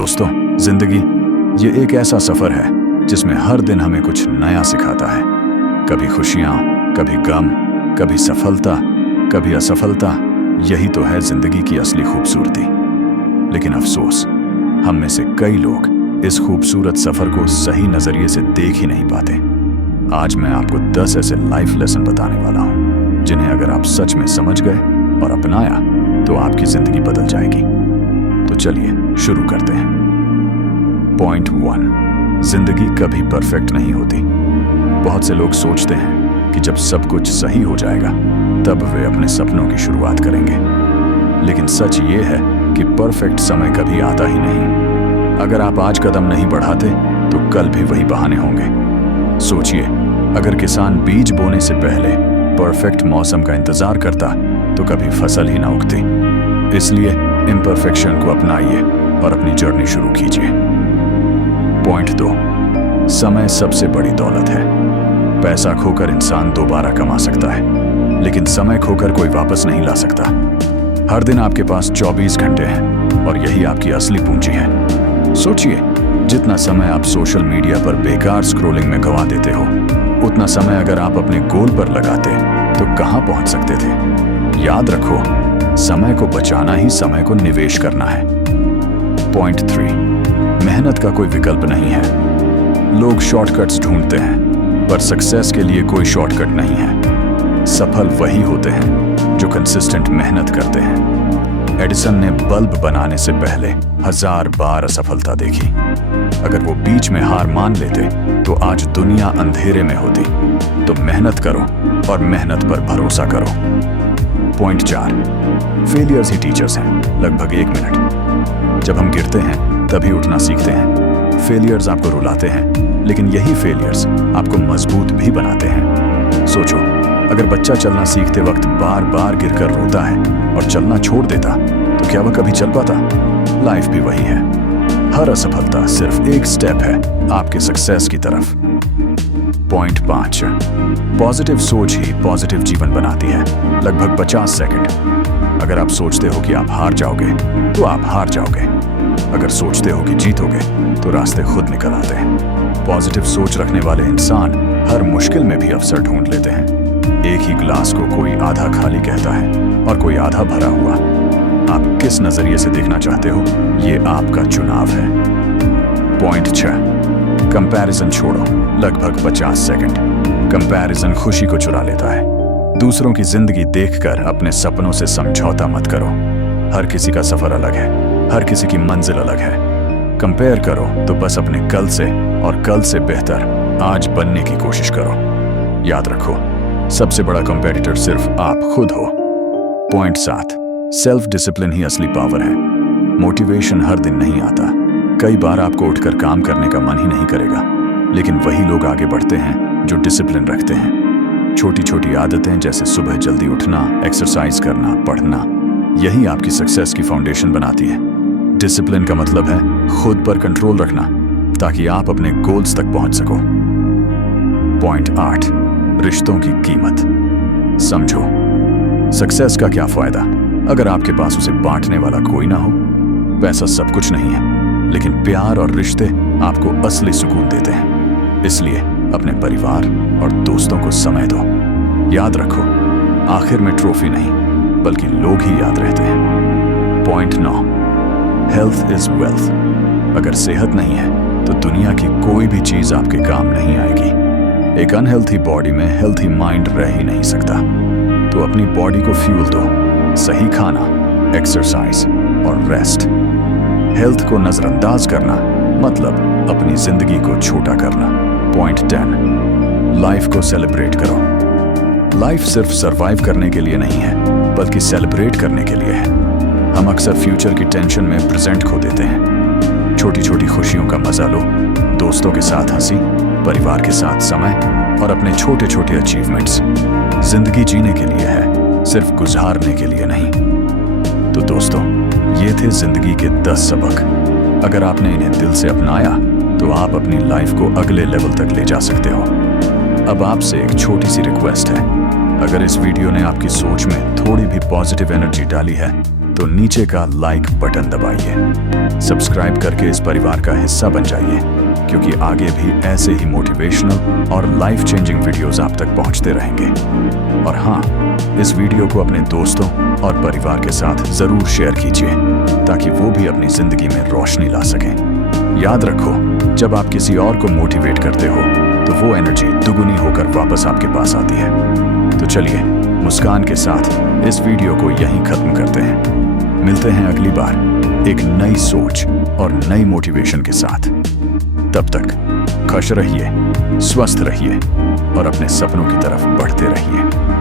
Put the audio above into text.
दोस्तों, जिंदगी ये एक ऐसा सफर है जिसमें हर दिन हमें कुछ नया सिखाता है। कभी खुशियां, कभी गम, कभी सफलता, कभी असफलता। यही तो है जिंदगी की असली खूबसूरती। लेकिन अफसोस, हम में से कई लोग इस खूबसूरत सफर को सही नजरिए से देख ही नहीं पाते। आज मैं आपको 10 ऐसे लाइफ लेसन बताने वाला हूं जिन्हें अगर आप सच में समझ गए और अपनाया तो आपकी जिंदगी बदल जाएगी। तो चलिए शुरू करते हैं। पॉइंट 1, जिंदगी कभी परफेक्ट नहीं होती। बहुत से लोग सोचते हैं कि जब सब कुछ सही हो जाएगा तब वे अपने सपनों की शुरुआत करेंगे। लेकिन सच ये है कि परफेक्ट समय कभी आता ही नहीं। अगर आप आज कदम नहीं बढ़ाते तो कल भी वही बहाने होंगे। सोचिए, अगर किसान बीज बोने से पहले परफेक्ट मौसम का इंतजार करता तो कभी फसल ही ना उगती। इसलिए इम्परफेक्शन को अपनाइए और अपनी जर्नी शुरू कीजिए। पॉइंट 2, समय सबसे बड़ी दौलत है। पैसा खोकर इंसान दोबारा कमा सकता है, लेकिन समय खोकर कोई वापस नहीं ला सकता। हर दिन आपके पास 24 घंटे हैं और यही आपकी असली पूंजी है। सोचिए, जितना समय आप सोशल मीडिया पर बेकार स्क्रॉलिंग में गंवा देते हो, उतना समय अगर आप अपने गोल पर लगाते तो कहां पहुंच सकते थे। याद रखो, समय को बचाना ही समय को निवेश करना है। पॉइंट 3, मेहनत का कोई विकल्प नहीं है। लोग शॉर्टकट्स ढूंढते हैं, पर सक्सेस के लिए कोई शॉर्टकट नहीं है। सफल वही होते हैं जो कंसिस्टेंट मेहनत करते हैं। एडिसन ने बल्ब बनाने से पहले 1000 बार असफलता देखी। अगर वो बीच में हार मान लेते तो आज दुनिया अंधेरे में होती। तो मेहनत करो और मेहनत पर भरोसा करो। पॉइंट 4, फेलियर्स ही टीचर्स हैं। लगभग 1 मिनट। जब हम गिरते हैं तभी उठना सीखते हैं। फेलियर्स आपको रुलाते हैं, लेकिन यही फेलियर्स आपको मजबूत भी बनाते हैं। सोचो, अगर बच्चा चलना सीखते वक्त बार बार गिरकर रोता है और चलना छोड़ देता तो क्या वह कभी चल पाता? लाइफ भी वही है। हर असफलता सिर्फ एक स्टेप है आपके सक्सेस की तरफ। पॉइंट 5, पॉजिटिव सोच ही पॉजिटिव जीवन बनाती है। लगभग 50 सेकंड। अगर आप सोचते हो कि आप हार जाओगे तो आप हार जाओगे। अगर सोचते हो कि जीतोगे तो रास्ते खुद निकल आते हैं। पॉजिटिव सोच रखने वाले इंसान हर मुश्किल में भी अवसर ढूंढ लेते हैं। एक ही ग्लास को कोई आधा खाली कहता है और कोई आधा भरा हुआ। आप किस नजरिए से देखना चाहते हो, ये आपका चुनाव है। पॉइंट 6, कंपैरिजन छोड़ो। लगभग 50 सेकंड। कंपैरिजन खुशी को चुरा लेता है। दूसरों की जिंदगी देखकर अपने सपनों से समझौता मत करो। हर किसी का सफर अलग है, हर किसी की मंजिल अलग है। कंपेयर करो तो बस अपने कल से और कल से बेहतर आज बनने की कोशिश करो। याद रखो, सबसे बड़ा कंपेटिटर सिर्फ आप खुद हो। पॉइंट 7, सेल्फ डिसिप्लिन ही असली पावर है। मोटिवेशन हर दिन नहीं आता। कई बार आपको उठकर काम करने का मन ही नहीं करेगा, लेकिन वही लोग आगे बढ़ते हैं जो डिसिप्लिन रखते हैं। छोटी छोटी आदतें जैसे सुबह जल्दी उठना, एक्सरसाइज करना, पढ़ना, यही आपकी सक्सेस की फाउंडेशन बनाती है। डिसिप्लिन का मतलब है खुद पर कंट्रोल रखना ताकि आप अपने गोल्स तक पहुंच सको। पॉइंट 8, रिश्तों की कीमत समझो। सक्सेस का क्या फायदा अगर आपके पास उसे बांटने वाला कोई ना हो। पैसा सब कुछ नहीं है, लेकिन प्यार और रिश्ते आपको असली सुकून देते हैं। इसलिए अपने परिवार और दोस्तों को समय दो। याद रखो, आखिर में ट्रॉफी नहीं बल्कि लोग ही याद रहते हैं। Point 9, health is wealth. अगर सेहत नहीं है तो दुनिया की कोई भी चीज आपके काम नहीं आएगी। एक अनहेल्थी बॉडी में हेल्थी माइंड रह ही नहीं सकता। तो अपनी बॉडी को फ्यूल दो। सही खाना, एक्सरसाइज और रेस्ट। हेल्थ को नजरअंदाज करना मतलब अपनी जिंदगी को छोटा करना। पॉइंट 10, लाइफ को सेलिब्रेट करो। लाइफ सिर्फ सरवाइव करने के लिए नहीं है बल्कि सेलिब्रेट करने के लिए है। हम अक्सर फ्यूचर की टेंशन में प्रेजेंट खो देते हैं। छोटी छोटी खुशियों का मजा लो। दोस्तों के साथ हंसी, परिवार के साथ समय और अपने छोटे छोटे अचीवमेंट्स। जिंदगी जीने के लिए है, सिर्फ गुजारने के लिए नहीं। तो दोस्तों, ये थे जिंदगी के 10 सबक। अगर आपने इन्हें दिल से अपनाया तो आप अपनी लाइफ को अगले लेवल तक ले जा सकते हो। अब आपसे एक छोटी सी रिक्वेस्ट है, अगर इस वीडियो ने आपकी सोच में थोड़ी भी पॉजिटिव एनर्जी डाली है तो नीचे का लाइक बटन दबाइए। सब्सक्राइब करके इस परिवार का हिस्सा बन जाइए, क्योंकि आगे भी ऐसे ही मोटिवेशनल और लाइफ चेंजिंग वीडियोस आप तक पहुंचते रहेंगे। और हाँ, इस वीडियो को अपने दोस्तों और परिवार के साथ जरूर शेयर कीजिए, ताकि वो भी अपनी जिंदगी में रोशनी ला सकें। याद रखो, जब आप किसी और को मोटिवेट करते हो तो वो एनर्जी दुगुनी होकर वापस आपके पास आती है। तो चलिए, मुस्कान के साथ इस वीडियो को यहीं खत्म करते हैं। मिलते हैं अगली बार एक नई सोच और नई मोटिवेशन के साथ। तब तक खुश रहिए, स्वस्थ रहिए और अपने सपनों की तरफ बढ़ते रहिए।